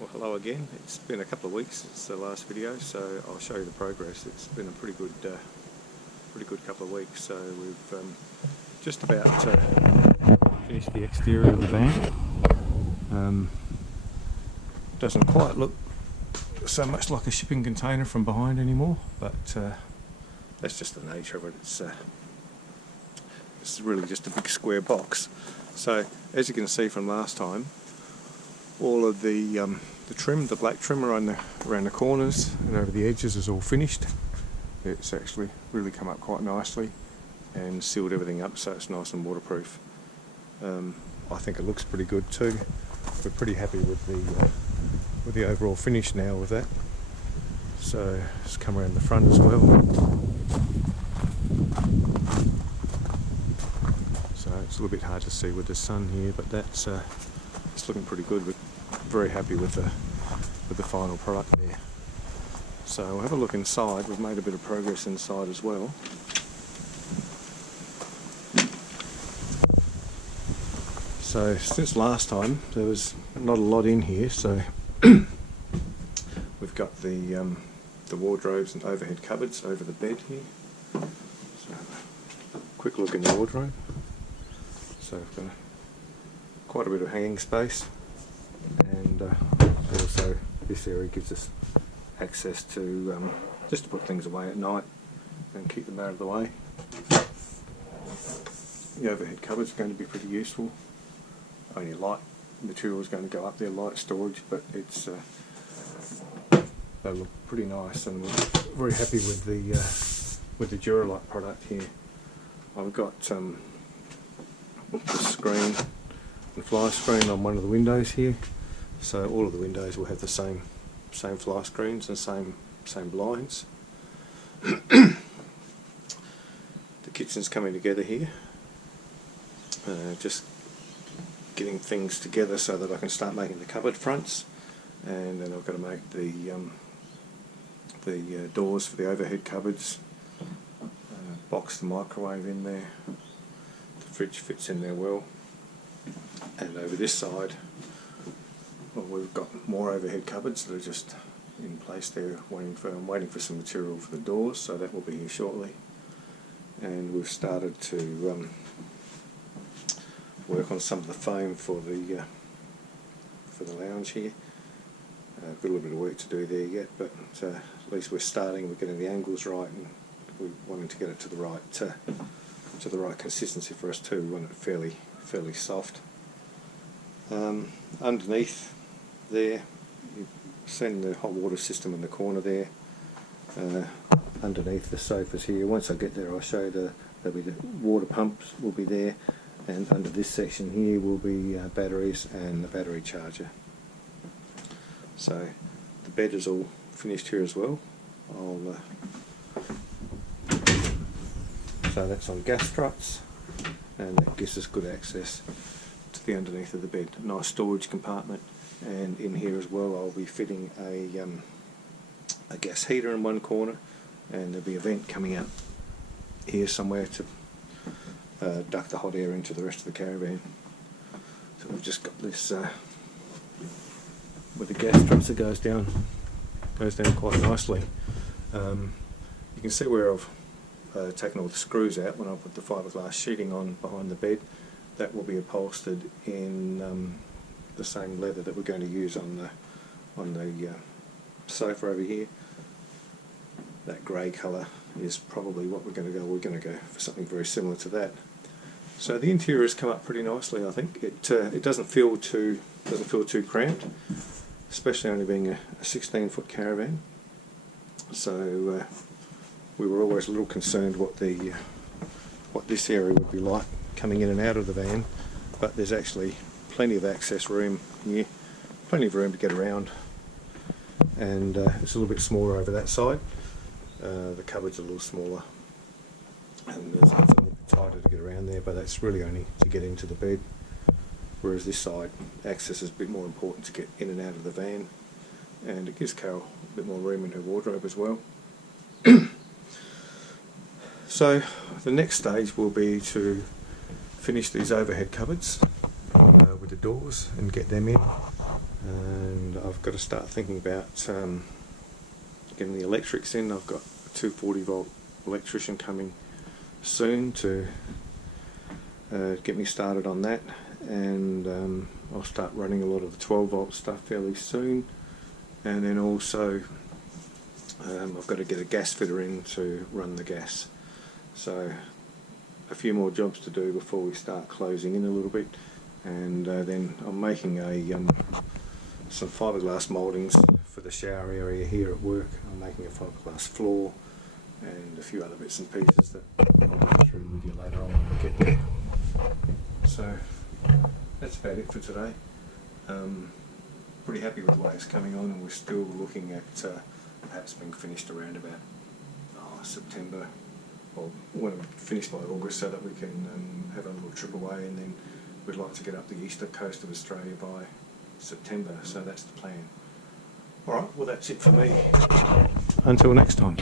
Well, hello again. It's been a couple of weeks since the last video, so I'll show you the progress. It's been a pretty good couple of weeks. So we've just about finished the exterior of the van. Doesn't quite look so much like a shipping container from behind anymore, but that's just the nature of it. It's really just a big square box. So as you can see from last time, all of the trim, the black trim around the corners and over the edges is all finished. It's actually really come up quite nicely and sealed everything up so it's nice and waterproof. I think it looks pretty good too. We're pretty happy with the overall finish now with that. So just come around the front as well. So it's a little bit hard to see with the sun here, but that's it's looking pretty good. We're very happy with the final product there. So we'll have a look inside. We've made a bit of progress inside as well. So since last time there was not a lot in here, so we've got the wardrobes and overhead cupboards over the bed here. So quick look in the wardrobe. So we've got quite a bit of hanging space, and also this area gives us access to just to put things away at night and keep them out of the way. The overhead cupboard's going to be pretty useful. Only light material is going to go up there, light storage, but it's they look pretty nice, and we're very happy with the Duralite product here. I've got the screen and fly screen on one of the windows here, so all of the windows will have the same fly screens and same blinds. The kitchen's coming together here, just getting things together so that I can start making the cupboard fronts, and then I've got to make the doors for the overhead cupboards, box the microwave in there. The fridge fits in there well, and over this side, well, we've got more overhead cupboards that are just in place there. I'm waiting for some material for the doors, so that will be here shortly. And we've started to work on some of the foam for the lounge here. Got a little bit of work to do there yet, but at least we're starting. We're getting the angles right, and we're wanting to get it to the right consistency for us too. We want it fairly soft. Underneath there, you've seen the hot water system in the corner there. Underneath the sofas here, once I get there I'll show you there'll be the water pumps will be there, and under this section here will be batteries and the battery charger. So the bed is all finished here as well. So that's on gas struts, and that gives us good access to the underneath of the bed. Nice storage compartment, and in here as well I'll be fitting a gas heater in one corner, and there'll be a vent coming out here somewhere to duct the hot air into the rest of the caravan. So we've just got this with the gas struts that goes down quite nicely. You can see where I've taken all the screws out when I put the fiberglass sheeting on behind the bed. That will be upholstered in the same leather that we're going to use on the sofa over here. That grey colour is probably what we're going to go. We're going to go for something very similar to that. So the interior has come up pretty nicely. I think it doesn't feel too cramped, especially only being a 16-foot caravan. So we were always a little concerned what this area would be like coming in and out of the van, but there's actually plenty of access room here, plenty of room to get around, and it's a little bit smaller over that side. The cupboard's a little smaller, and it's a little bit tighter to get around there, but that's really only to get into the bed, whereas this side access is a bit more important to get in and out of the van, and it gives Carol a bit more room in her wardrobe as well. So the next stage will be to finish these overhead cupboards with the doors and get them in, and I've got to start thinking about getting the electrics in. I've got a 240 volt electrician coming soon to get me started on that, and I'll start running a lot of the 12 volt stuff fairly soon. And then also I've got to get a gas fitter in to run the gas. So a few more jobs to do before we start closing in a little bit, and then I'm making some fiberglass mouldings for the shower area here at work. I'm making a fiberglass floor and a few other bits and pieces that I'll go through with you later on when we get there. So that's about it for today. Pretty happy with the way it's coming on, and we're still looking at perhaps being finished around about September, or when I'm finished by August, so that we can have a little trip away, and then we'd like to get up the eastern coast of Australia by September, so that's the plan. Alright, well that's it for me. Until next time.